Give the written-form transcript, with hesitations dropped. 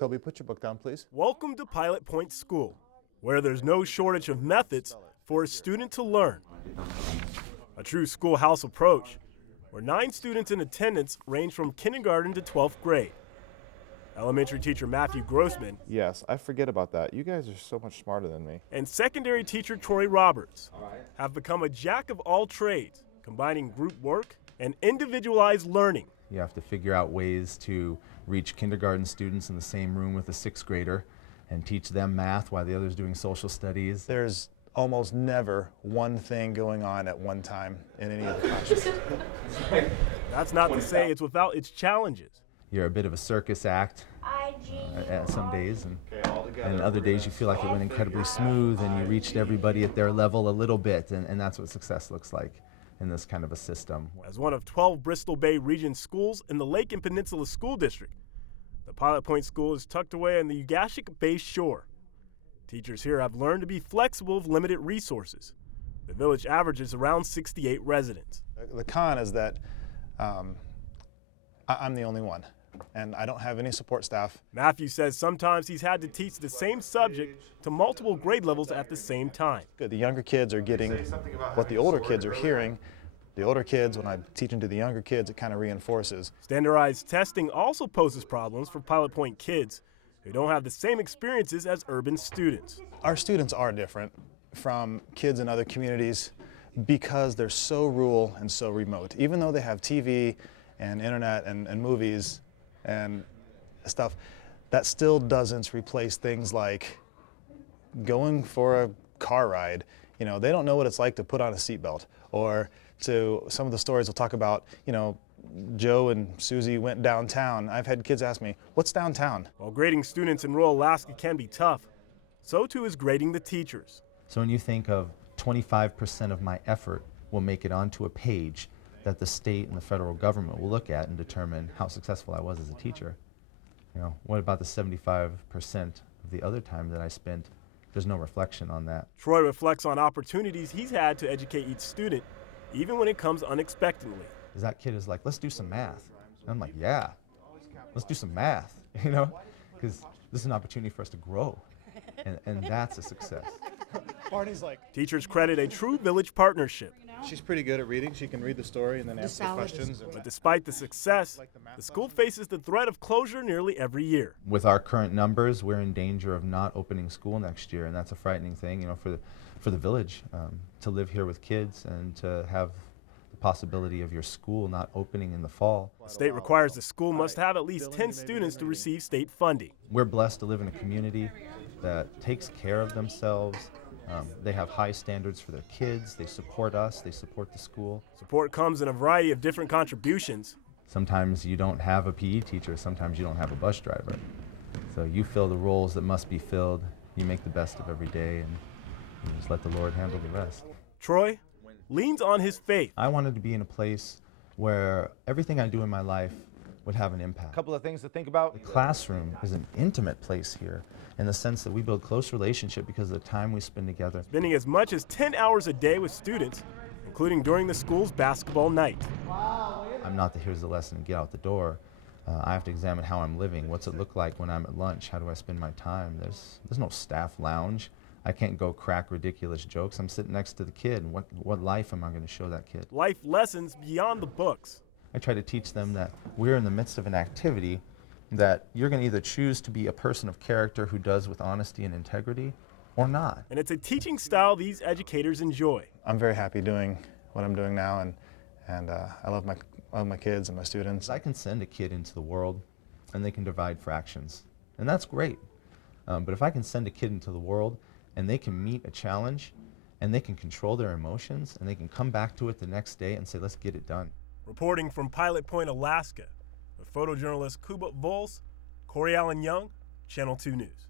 Kobe, put your book down, please. Welcome to Pilot Point School, where there's no shortage of methods for a student to learn. A true schoolhouse approach, where 9 students in attendance range from kindergarten to 12th grade. Elementary teacher Matthew Grossman. Yes, I forget about that. You guys are so much smarter than me. And secondary teacher Troy Roberts have become a jack of all trades, combining group work and individualized learning. You have to figure out ways to reach kindergarten students in the same room with a 6th grader and teach them math while the other's doing social studies. There's almost never one thing going on at one time in any of the classes. That's not to say it's without its challenges. You're a bit of a circus act some days, and other days you feel like it went incredibly smooth and you reached everybody at their level a little bit, and that's what success looks like in this kind of a system. As one of 12 Bristol Bay Region schools in the Lake and Peninsula School District, the Pilot Point School is tucked away on the Ugashic Bay shore. Teachers here have learned to be flexible with limited resources. The village averages around 68 residents. The con is that I'm the only one, and I don't have any support staff. Matthew says sometimes he's had to teach the same subject to multiple grade levels at the same time. The younger kids are getting what the older kids are hearing. The older kids, when I'm teaching to the younger kids, it kind of reinforces. Standardized testing also poses problems for Pilot Point kids who don't have the same experiences as urban students. Our students are different from kids in other communities because they're so rural and so remote. Even though they have TV and internet and movies and stuff, that still doesn't replace things like going for a car ride. You know, they don't know what it's like to put on a seatbelt, or to some of the stories will talk about, you know, Joe and Susie went downtown. I've had kids ask me, what's downtown? While grading students in rural Alaska can be tough, so too is grading the teachers. So when you think of 25% of my effort will make it onto a page that the state and the federal government will look at and determine how successful I was as a teacher, you know, what about the 75% of the other time that I spent? There's no reflection on that. Troy reflects on opportunities he's had to educate each student, even when it comes unexpectedly. Because that kid is like, let's do some math. And I'm like, yeah, let's do some math, you know, because this is an opportunity for us to grow, and that's a success. Barney's like, Teachers credit a true village partnership. she's pretty good at reading. She can read the story and then answer questions. But despite the success, the school faces the threat of closure nearly every year. With our current numbers, we're in danger of not opening school next year, and that's a frightening thing, you know, for the village to live here with kids and to have the possibility of your school not opening in the fall. The state requires the school must have at least 10 students to receive state funding. We're blessed to live in a community that takes care of themselves. They have high standards for their kids. They support us. They support the school. Support comes in a variety of different contributions. Sometimes you don't have a PE teacher. Sometimes you don't have a bus driver. So you fill the roles that must be filled. You make the best of every day, and you just let the Lord handle the rest. Troy leans on his faith. I wanted to be in a place where everything I do in my life would have an impact. A couple of things to think about. The classroom is an intimate place here in the sense that we build close relationship because of the time we spend together. Spending as much as 10 hours a day with students, including during the school's basketball night. I'm not the here's the lesson and get out the door. I have to examine how I'm living. What's it look like when I'm at lunch? How do I spend my time? There's no staff lounge. I can't go crack ridiculous jokes. I'm sitting next to the kid. What life am I going to show that kid? Life lessons beyond the books. I try to teach them that we're in the midst of an activity that you're going to either choose to be a person of character who does with honesty and integrity or not. And it's a teaching style these educators enjoy. I'm very happy doing what I'm doing now, and I love my kids and my students. I can send a kid into the world and they can divide fractions, and that's great. But if I can send a kid into the world and they can meet a challenge and they can control their emotions and they can come back to it the next day and say, let's get it done. Reporting from Pilot Point, Alaska, with photojournalist Kuba Vols, Corey Allen Young, Channel 2 News.